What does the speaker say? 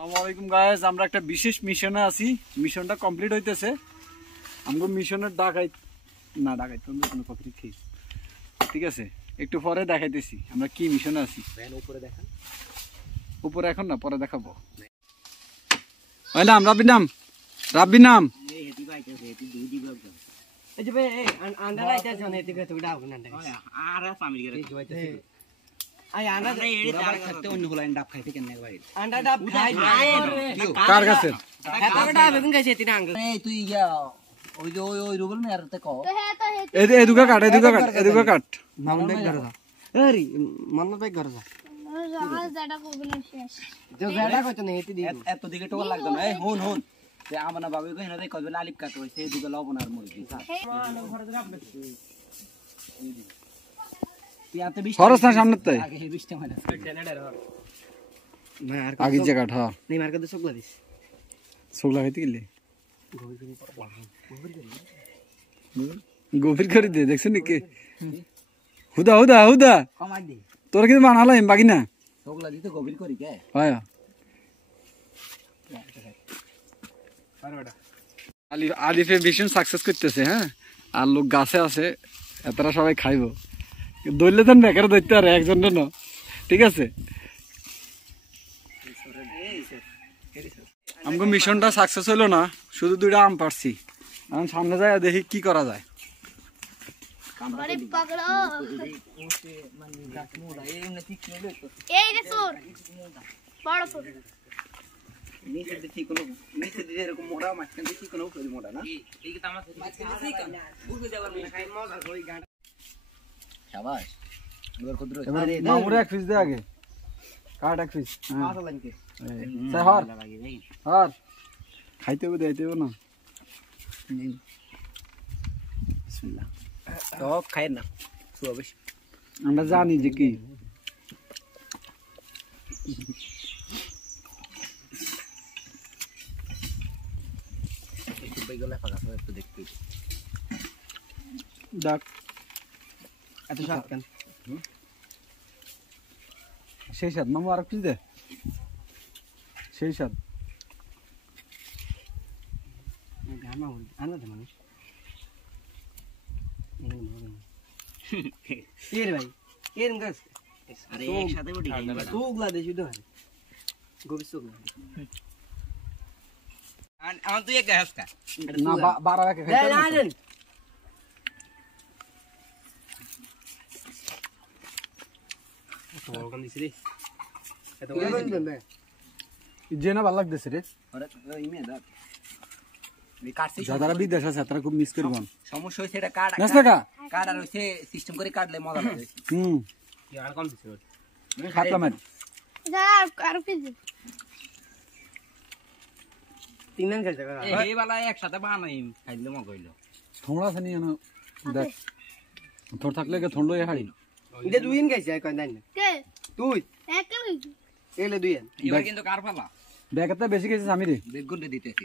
আসসালামু গাইস, আমরা একটা বিশেষ মিশনে আছি। মিশনটা কমপ্লিট হইতেছে। আমগো মিশনের কোনো কফি খেয়ে, ঠিক আছে, একটু পরে দেখাইতেছি আমরা কি মিশনে আছি। উপরে দেখান, উপরে এখন না, পরে দেখাবো। ওই নাম রাব্বির নাম, রাব্বির নাম কার কাছে? এদুকা কাট, এদুকা কাট, এদুকা কাট। এত দিকে টোল লাগতো না। হুন হুন আমার বাবু কবে আলিপ কাট হয়েছে এদিকে লবণ আর মুরগি খরচ না সামনে তাই আগে যে কাঠ চোখ লাগাইতে গেলে গভীর করে দে। দেখছেন নাকি হুদা হুদা হুদা তোর কিন্তু বানালাম বাকি না চোখ লাগিতে গভীর করি কে হয়। আলিফে ভীষণ সাকসেস করতেছে। হ্যাঁ, আর লোক গাছে আছে, এতটা সবাই খাইব। দৌড়লে তো বেকার ধরতে পারে একজন না, ঠিক আছে। আমাকে মিশনটা সাকসেস হইলো না, শুধু 2টা আম পারছি। এখন সামনে যায় দেখি কি করা যায়। মামুরে এক পিস দে আগে, কাট এক পিস। খাইতে হবে, দিতে হবে না। খাই না আমরা জানি যে কি সেই সাথ মামু আর পিস দে, সেই সাথ জেনা ভালো লাগতেছে রে। যারা বিদেশ আছে তারা খুব মিস করব। সমস্যা হয়েছে এটা কাট আর হচ্ছে সিস্টেম করে কাটলে মজা লাগে। খাতলাম একসাথে বানাই খাইলে মজা হইলো। থোড়া আছে নিয়ে দেখ, থোড় থাকলে থোড় লই হাড়ি দুই খাইছে তুই এলে দুই কিন্তু কার ফালা ব্যাগটা বেশি গেছিস আমি রে বেগুনটা দিতেছি